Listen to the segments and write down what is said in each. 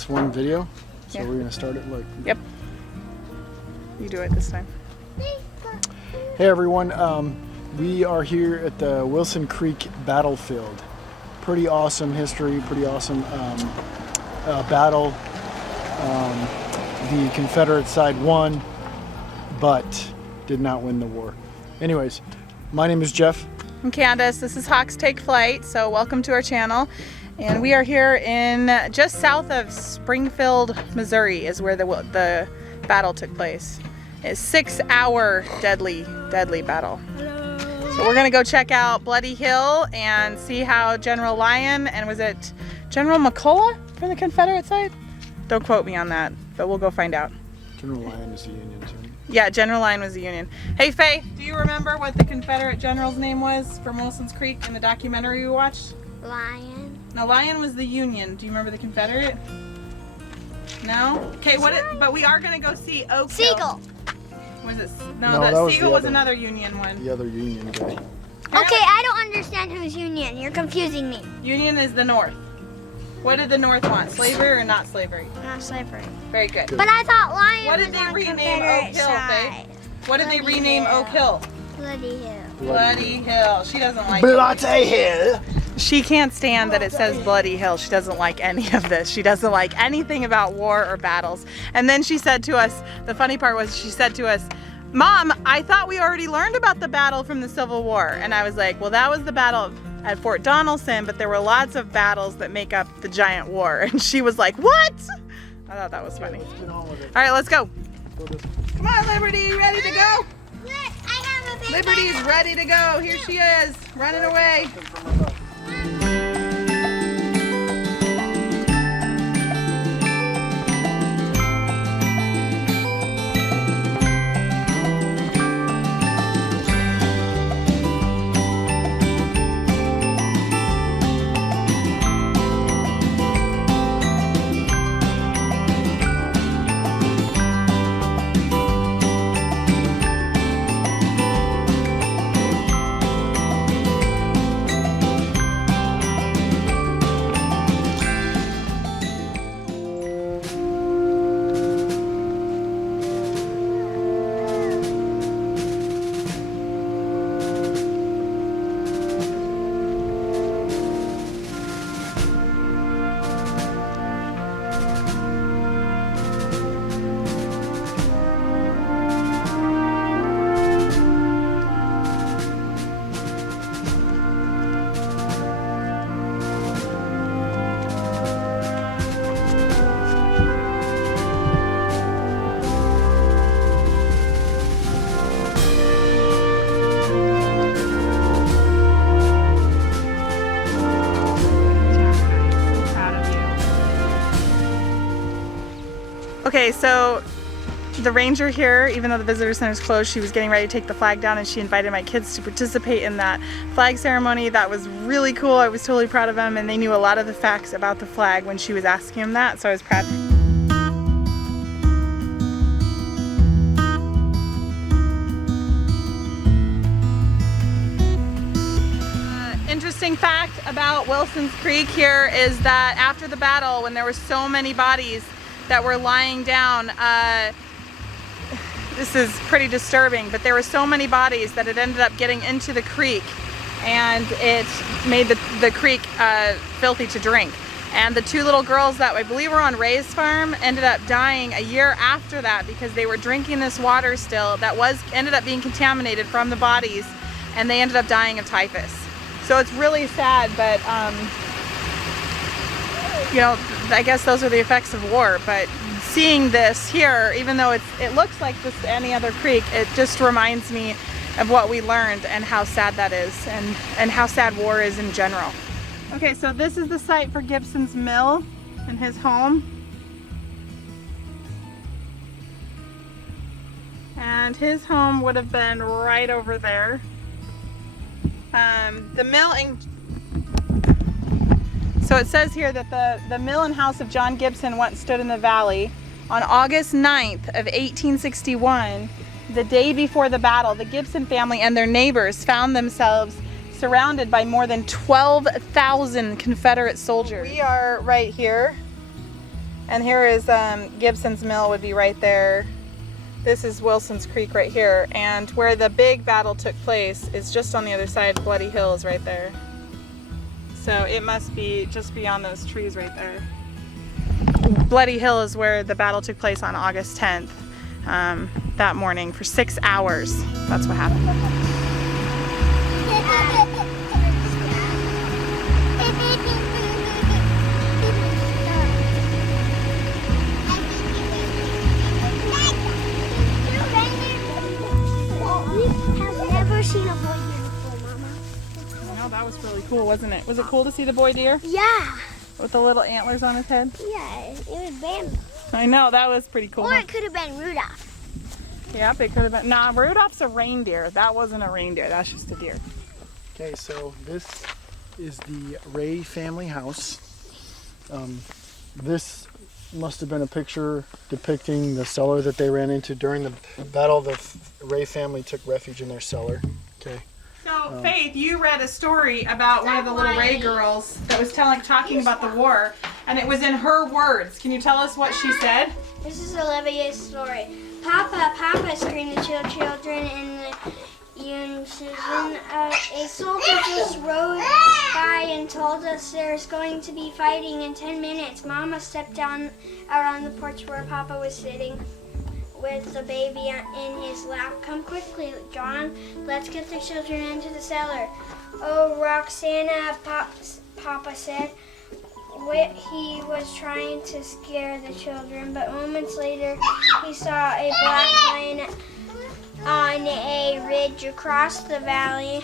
this one video, so Yeah. we're gonna start it like. Yep. You do it this time. Hey everyone, we are here at the Wilson Creek battlefield. Pretty awesome history, pretty awesome battle. The Confederate side won, but did not win the war. Anyways, my name is Jeff. I'm Candace. This is Hawks Take Flight, so welcome to our channel. And we are here in just south of Springfield, Missouri is where the battle took place. It's a 6-hour deadly battle. So we're gonna go check out Bloody Hill and see how General Lyon, and was it General McCullough from the Confederate side? Don't quote me on that, but we'll go find out. General Lyon is the Union. Yeah, General Lyon was the Union. Hey Faye, do you remember what the Confederate general's name was from Wilson's Creek in the documentary we watched? Lion. No, Lyon was the Union. Do you remember the Confederate? No? Okay, but we are gonna go see Oak Hill. Seagull. Was it? No, No, that the was Seagull the was other- another Union one. The other Union guy. Okay, I don't understand who's Union. You're confusing me. Union is the North. What did the North want? Slavery or not slavery? Not slavery. Very good. But I thought Lion What was did they on rename Confederate Oak Hill, side. What did they Bloody rename Hill. Oak Hill? Bloody Hill. Bloody Hill. She doesn't like it. Bloody Hill! She can't stand that it says Bloody Hill. She doesn't like any of this. She doesn't like anything about war or battles. And then she said to us, the funny part was she said to us, Mom, I thought we already learned about the battle from the Civil War. And I was like, well, that was the battle at Fort Donelson, but there were lots of battles that make up the giant war. And she was like, what? I thought that was funny. Let's get on with it. All right, let's go. Go this- Come on, Liberty, ready to go? Look, I have a big Liberty's ready to go. Here she is, running away. Okay, so the ranger here, even though the visitor center is closed, she was getting ready to take the flag down and she invited my kids to participate in that flag ceremony. That was really cool. I was totally proud of them, and they knew a lot of the facts about the flag when she was asking them that, so I was proud. Interesting fact about Wilson's Creek here is that after the battle, when there were so many bodies that were lying down, this is pretty disturbing, but there were so many bodies that it ended up getting into the creek, and it made the creek filthy to drink. And the 2 little girls that I believe were on Ray's farm ended up dying a year after that because they were drinking this water still that ended up being contaminated from the bodies, and they ended up dying of typhus. So it's really sad, but you know, I guess those are the effects of war. But seeing this here, even though it looks like just any other creek, it just reminds me of what we learned and how sad that is, and how sad war is in general. Okay, so this is the site for Gibson's mill and his home. And his home would have been right over there. The mill so it says here that the mill and house of John Gibson once stood in the valley. On August 9th of 1861, the day before the battle, the Gibson family and their neighbors found themselves surrounded by more than 12,000 Confederate soldiers. We are right here, And here is Gibson's Mill would be right there. This is Wilson's Creek right here. And where the big battle took place is just on the other side. Bloody Hill is right there. So it must be just beyond those trees right there. Bloody Hill is where the battle took place on August 10th that morning for 6 hours. That's what happened. I've never seen a boy deer before, Mama. I know, that was really cool, wasn't it? Was it cool to see the boy deer Yeah. with the little antlers on his head? Yeah, it was Bambi. I know, that was pretty cool. Or it could have been Rudolph. Yep, it could have been. Nah, Rudolph's a reindeer. That wasn't a reindeer. That's just a deer. Okay, so this is the Ray family house. This must have been a picture depicting the cellar that they ran into during the battle. The Ray family took refuge in their cellar. Okay. So, Faith, you read a story about one of the little Ray girls that was talking about the war, and it was in her words. Can you tell us what she said? This is Olivia's story. Papa, Papa, screamed the children in the unison. A soldier just rode by and told us there's going to be fighting in 10 minutes. Mama stepped out on the porch where Papa was sitting with the baby in his lap. Come quickly, John. Let's get the children into the cellar. Oh, Roxana, Papa said. He was trying to scare the children, but moments later he saw a black line on a ridge across the valley,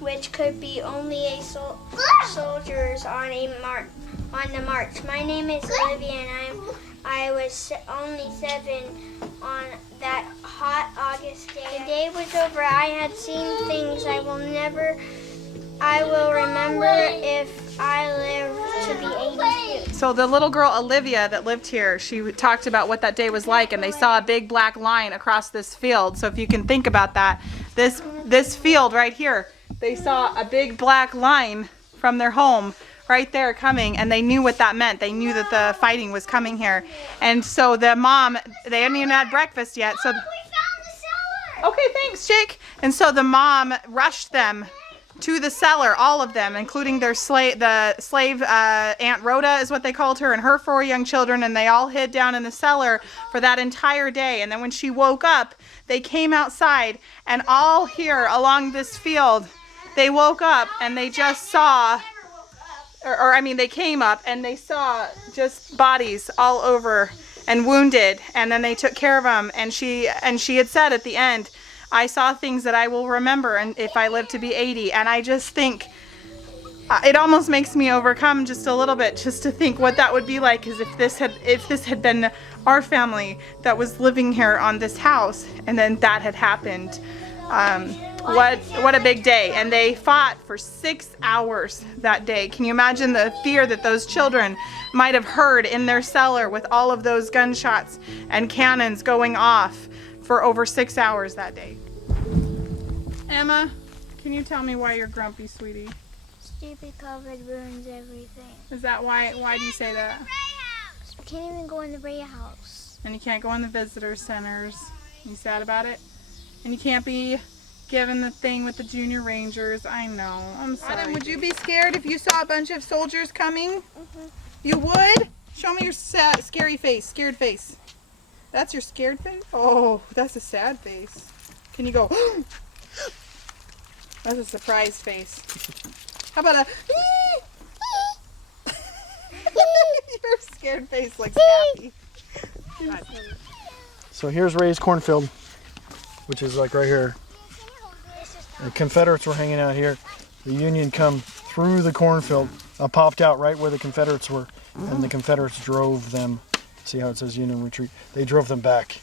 which could be only a soldiers on the march. My name is Olivia, and I was only 7 on that hot August day. The day was over. I had seen things I will remember if I live to be 82. So the little girl Olivia that lived here, she talked about what that day was like, and they saw a big black line across this field. So if you can think about that, this field right here, they saw a big black line from their home right there coming, and they knew what that meant. They knew that the fighting was coming here. And so the mom, they hadn't even had breakfast yet. So We found the cellar! okay, thanks, Jake. And so the mom rushed them to the cellar, all of them, including their slave, Aunt Rhoda is what they called her, and her 4 young children, and they all hid down in the cellar for that entire day. And then when she woke up, they came outside, and all here along this field, they woke up and they just saw, they came up and they saw just bodies all over and wounded, and then they took care of them. And she had said at the end, I saw things that I will remember, and if I live to be 80. And I just think it almost makes me overcome just a little bit, just to think what that would be like, because if this had been our family that was living here on this house, and then that had happened, what a big day. And they fought for 6 hours that day. Can you imagine the fear that those children might have heard in their cellar with all of those gunshots and cannons going off for over 6 hours that day? Emma, can you tell me why you're grumpy, sweetie? Stupid COVID ruins everything. Is that why do you say that? We can't even go in the Ray house. And you can't go in the visitor centers. You sad about it? And you can't be given the thing with the junior rangers. I know. I'm sorry. Adam, would you be scared if you saw a bunch of soldiers coming? Mm-hmm. You would? Show me your scary face, scared face. That's your scared face? Oh, that's a sad face. Can you go, that's a surprise face. How about a, your scared face looks happy. So here's Ray's cornfield, which is like right here. The Confederates were hanging out here. The Union come through the cornfield, popped out right where the Confederates were, and the Confederates drove them. See how it says Union retreat? They drove them back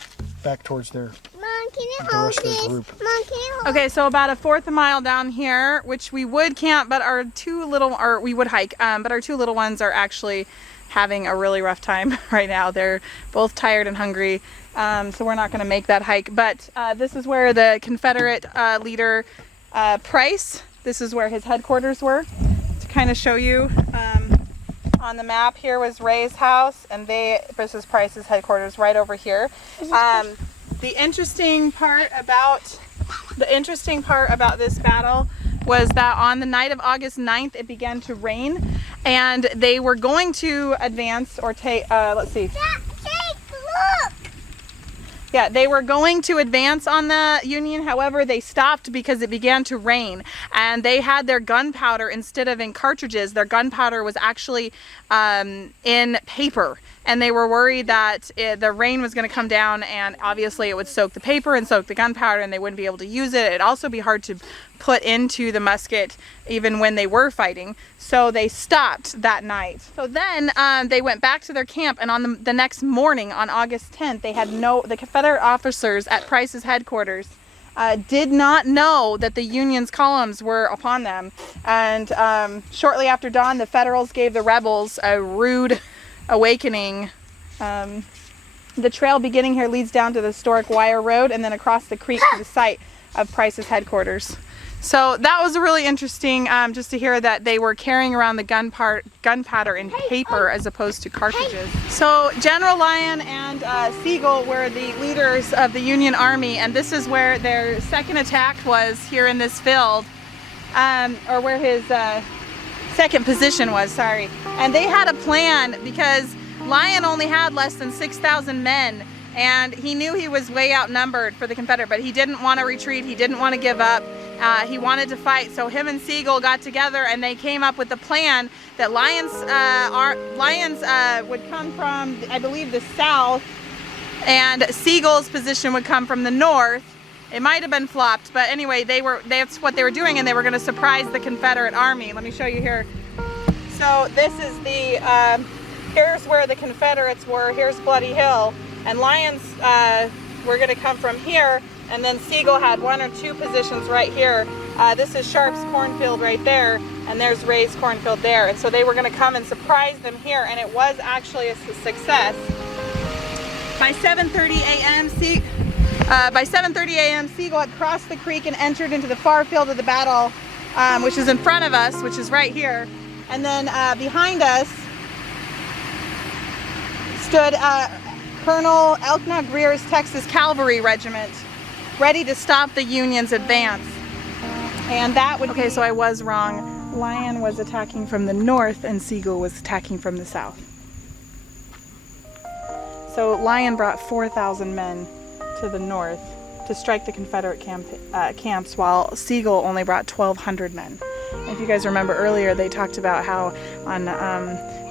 towards their Mom, can you the hold rest of this? the group. Mom, can you hold Okay, so about a fourth a mile down here, which we would camp, but our we would hike, but our 2 little ones are actually having a really rough time right now. They're both tired and hungry, so we're not going to make that hike. But this is where the Confederate leader Price, this is where his headquarters were, to kind of show you On the map here was Ray's house, and this is Price's headquarters right over here. The interesting part about this battle was that on the night of August 9th, it began to rain, and they were going to advance or take, let's see. Look! Yeah, they were going to advance on the Union. However, they stopped because it began to rain, and they had their gunpowder instead of in cartridges. Their gunpowder was actually in paper, and they were worried that the rain was going to come down, and obviously it would soak the paper and soak the gunpowder, and they wouldn't be able to use it. It'd also be hard to put into the musket even when they were fighting. So they stopped that night. So then they went back to their camp, and on the next morning, on August 10th, they had the Confederate officers at Price's headquarters did not know that the Union's columns were upon them. And shortly after dawn, the Federals gave the rebels a rude awakening. The trail beginning here leads down to the historic Wire Road and then across the creek to the site of Price's headquarters. So that was really interesting, just to hear that they were carrying around the gunpowder in paper as opposed to cartridges. So General Lyon and Sigel were the leaders of the Union Army, and this is where their second attack was, here in this field, or where his second position was, sorry. And they had a plan because Lyon only had less than 6,000 men, and he knew he was way outnumbered for the Confederate, but he didn't want to retreat, he didn't want to give up. He wanted to fight, so him and Sigel got together and they came up with the plan that Lyons would come from, I believe, the south, and Sigel's position would come from the north. It might have been flopped, but anyway, that's what they were doing, and they were going to surprise the Confederate army. Let me show you here. So this is here's where the Confederates were. Here's Bloody Hill, and Lyons were going to come from here. And then Sigel had one or two positions right here. This is Sharp's cornfield right there, and there's Ray's cornfield there. And so they were going to come and surprise them here, and it was actually a success. By 7:30 a.m., Sigel had crossed the creek and entered into the far field of the battle, which is in front of us, which is right here. And then behind us stood Colonel Elknott Greer's Texas Cavalry Regiment, ready to stop the Union's advance. And that would okay, so I was wrong. Lyon was attacking from the north and Sigel was attacking from the south. So Lyon brought 4,000 men to the north to strike the Confederate camps, while Sigel only brought 1,200 men. And if you guys remember earlier, they talked about how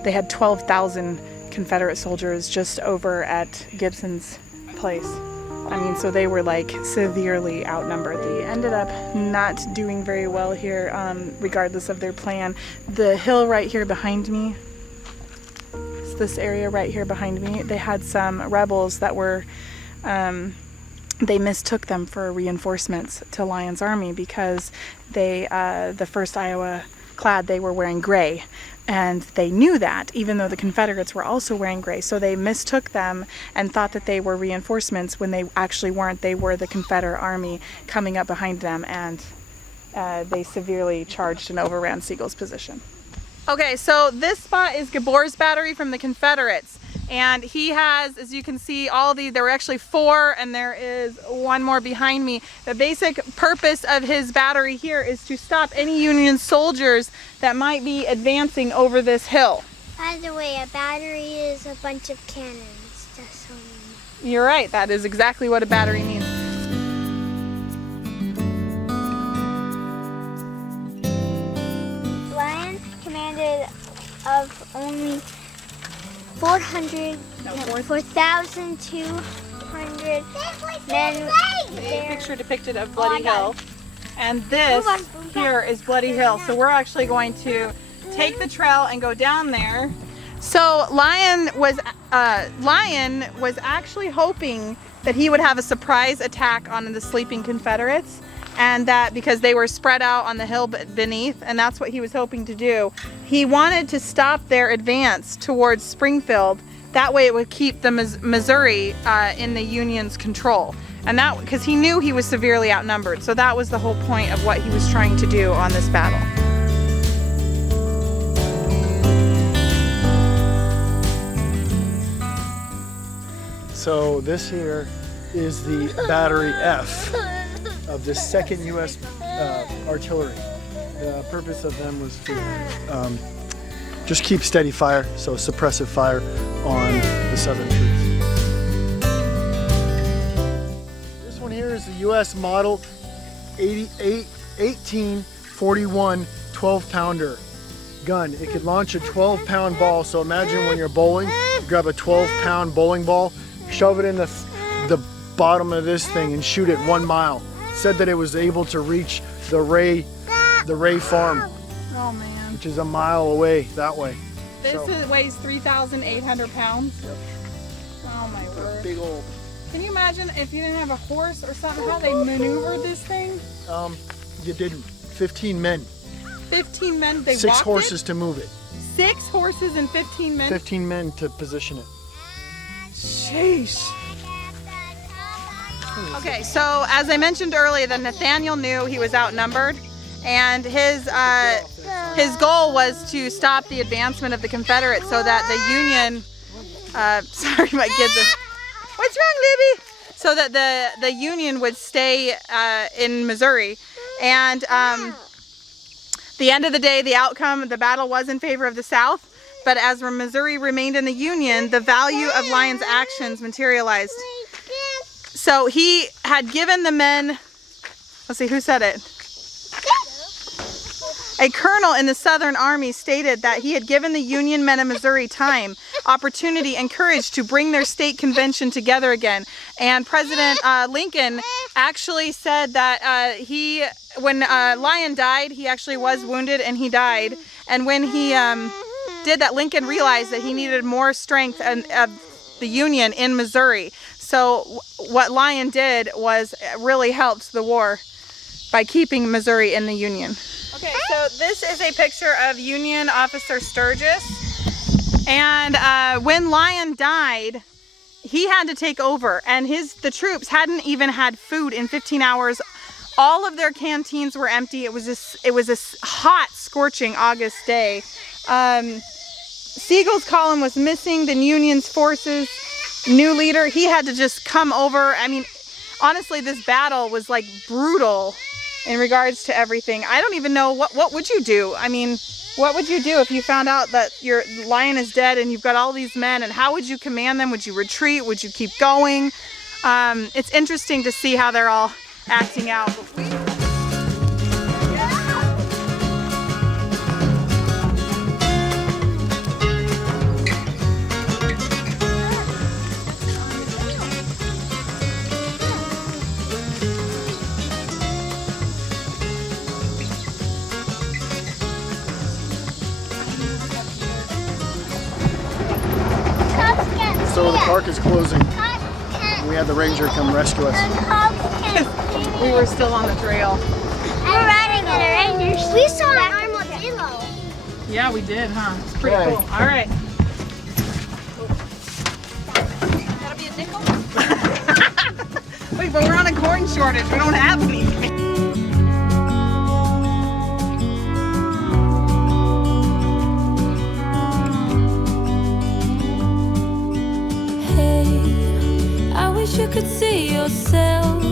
they had 12,000 Confederate soldiers just over at Gibson's place. I mean, so they were like severely outnumbered. They ended up not doing very well here, regardless of their plan. The hill right here behind me, it's this area right here behind me, they had some rebels that were, they mistook them for reinforcements to Lyon's army because the 1st Iowa clad, they were wearing gray. And they knew that, even though the Confederates were also wearing gray. So they mistook them and thought that they were reinforcements when they actually weren't. They were the Confederate army coming up behind them, and they severely charged and overran Sigel's position. Okay, so this spot is Gabor's battery from the Confederates. And he has, as you can see, there were actually 4, and there is one more behind me. The basic purpose of his battery here is to stop any Union soldiers that might be advancing over this hill. By the way, a battery is a bunch of cannons. That's so mean. You're right, that is exactly what a battery means. Lyon commanded of only 4,200 men. A picture depicted of Bloody Hill. And this here is Bloody Hill. So we're actually going to take the trail and go down there. So Lyon was actually hoping that he would have a surprise attack on the sleeping Confederates, and that because they were spread out on the hill beneath, and that's what he was hoping to do. He wanted to stop their advance towards Springfield. That way it would keep the Missouri in the Union's control. And that because he knew he was severely outnumbered. So that was the whole point of what he was trying to do on this battle. So this here is the battery F of the 2nd U.S. Artillery. The purpose of them was to just keep steady fire, so suppressive fire on the Southern troops. This one here is the U.S. model 1841 12-pounder gun. It could launch a 12-pound ball, so imagine when you're bowling, you grab a 12-pound bowling ball, shove it in the bottom of this thing and shoot it 1 mile. It said that it was able to reach the Ray farm, Oh man. which is a mile away that way. This So, weighs 3,800 pounds. Yep. Oh my word. big old. Can you imagine if you didn't have a horse or something, how they maneuvered this thing? You did 15 men, 15 men, they 6 walked horses it? to move it, 6 horses and 15 men? 15 men to position it. Sheesh. Okay, so as I mentioned earlier, that Nathaniel knew he was outnumbered, and his goal was to stop the advancement of the Confederates so that the Union, sorry my kids are, what's wrong, Libby? So that the Union would stay in Missouri, and the end of the day, the outcome, the battle was in favor of the South, but as Missouri remained in the Union, the value of Lyon's actions materialized. So he had given the men, let's see, who said it? A colonel in the Southern Army stated that he had given the Union men of Missouri time, opportunity, and courage to bring their state convention together again. And President Lincoln actually said that when Lyon died, he actually was wounded and he died. And when he did that, Lincoln realized that he needed more strength of the Union in Missouri. So what Lyon did was really helped the war by keeping Missouri in the Union. Okay, so this is a picture of Union Officer Sturgis. And when Lyon died, he had to take over, and the troops hadn't even had food in 15 hours. All of their canteens were empty. It was a hot, scorching August day. Sigel's column was missing. The Union's forces, new leader, he had to just come over. I mean, honestly, this battle was like brutal in regards to everything. I don't even know what would you do? I mean, what would you do if you found out that your Lyon is dead and you've got all these men, and how would you command them? Would you retreat? Would you keep going? It's interesting to see how they're all acting out. So the park is closing. We had the ranger come rescue us. We were still on the trail. We're riding in a ranger. We saw an armadillo. Yeah, we did, huh? It's pretty Yeah. cool. All right. That'll be a nickel? Wait, but we're on a corn shortage. We don't have any. Hey, I wish you could see yourself